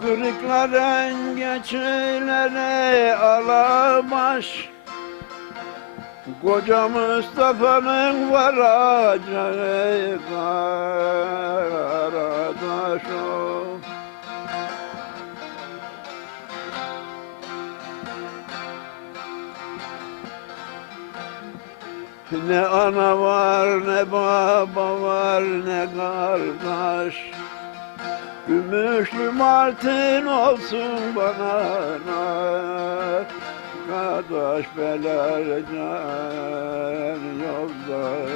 Kırıkların geçileri alabaş Koca Mustafa'nın varacağı karadaş o. Ne ana var ne baba var ne kardeş Gümüşlü martın olsun bana nar Kardeş beler can yoldaş.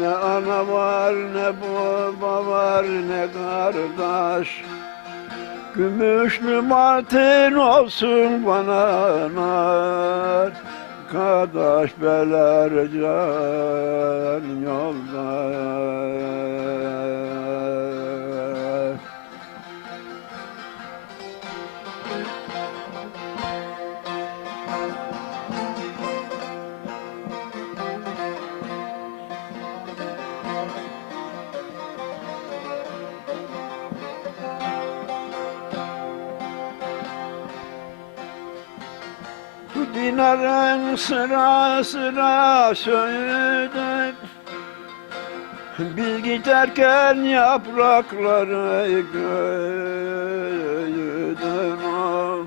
Ne ana var ne baba var ne kardeş. Gümüşlü martın olsun bana nar Kardeş beler can yolda Dinarın sıra sıra söğüdü Biz giderken yaprakları göğüdün. O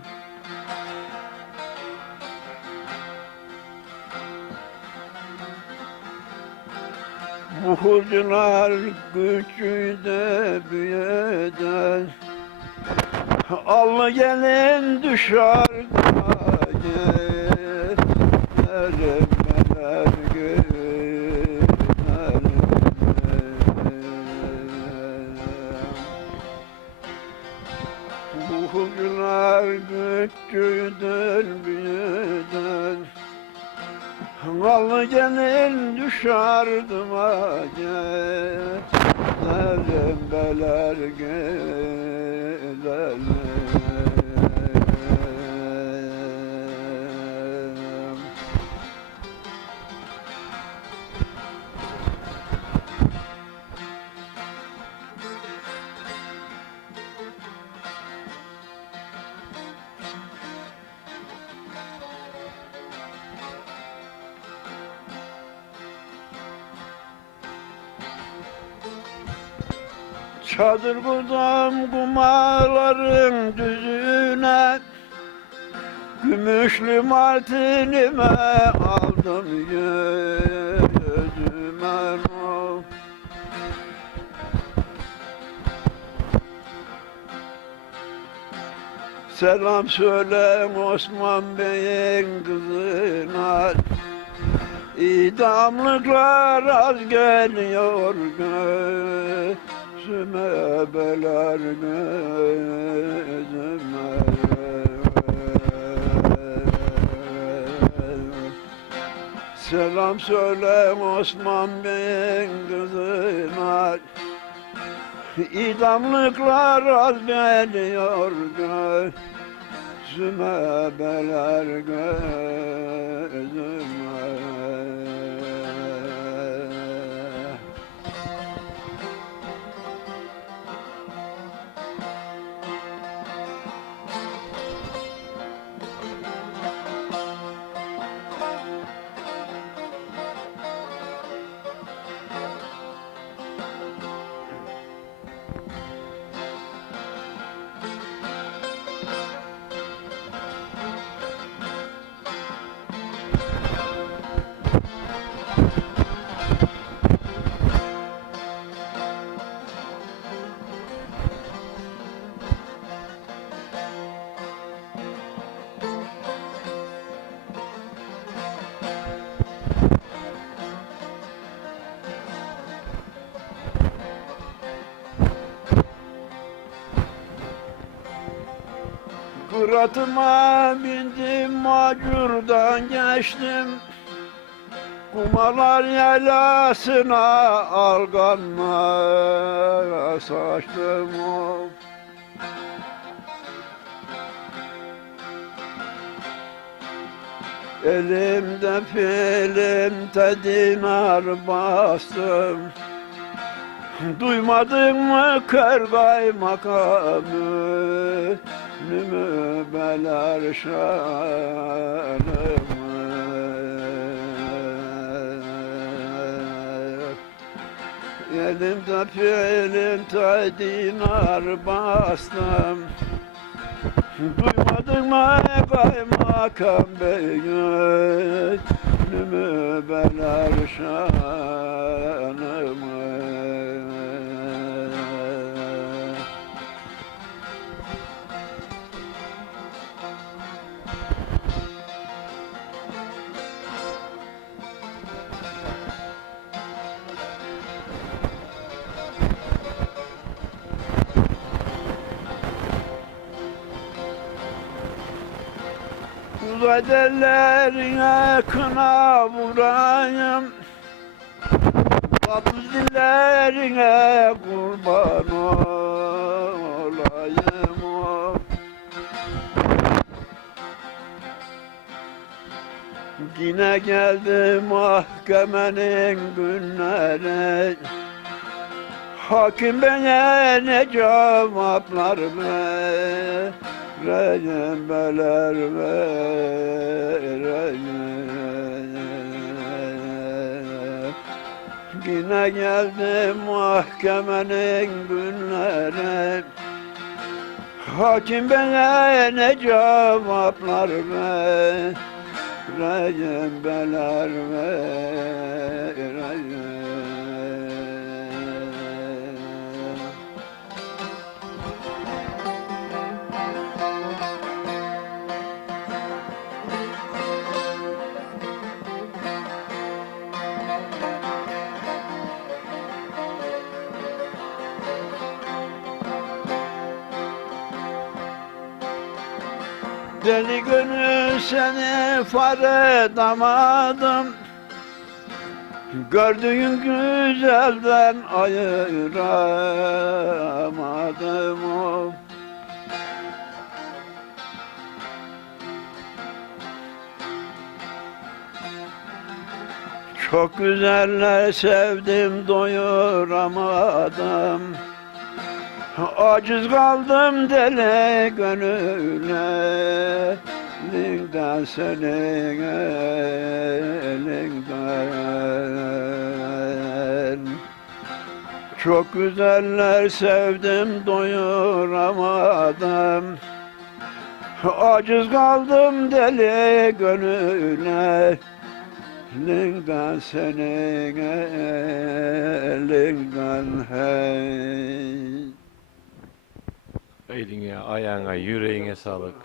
Buhurcular güçlüde büyüdü Allı gelin düşer gelir Meler Bu hücreler güçlüdür büyüdür Allı gelin düşer gel Lerim beler güzelim Çadır kurdum kumaların düzüne. Gümüşlü martinime aldım yüzüme o Selam söyle Osman Bey'in kızına. İdamlıklar az geliyor gözüme beler gözüme Selam söyle Osman Bey'in kızına. İdamlıklar az geliyor gözüme beler gözüme Fıratıma bindim macurdan geçtim. Kumalar yaylasına alganlar saçtım. O Elimde film dinar bastım Duymadın mı kör kaymakamı Nümü beler şanımı. Elimde fiilin dinar bastım. Duymadın mı kaymakam beyim Nümü beler şanımı Uzay derlerine kına vurayım Tatlı kurban olayım. O Yine geldi mahkemenin günleri. Hakim bana ne cevaplar vereyim beler vereyim Yine geldi mahkemenin günleri. Hakim bana ne cevaplar vereyim beler vereyim Deli gönül seni fare damadım. Gördüğün güzelden ayıramadım. O Çok güzeller sevdim doyuramadım Aciz kaldım deli gönüle Elinden senin elinden Çok güzeller sevdim doyuramadım. Aciz kaldım deli gönüle Elinden senin elinden hey Eline, ayağına, yüreğine sağlık.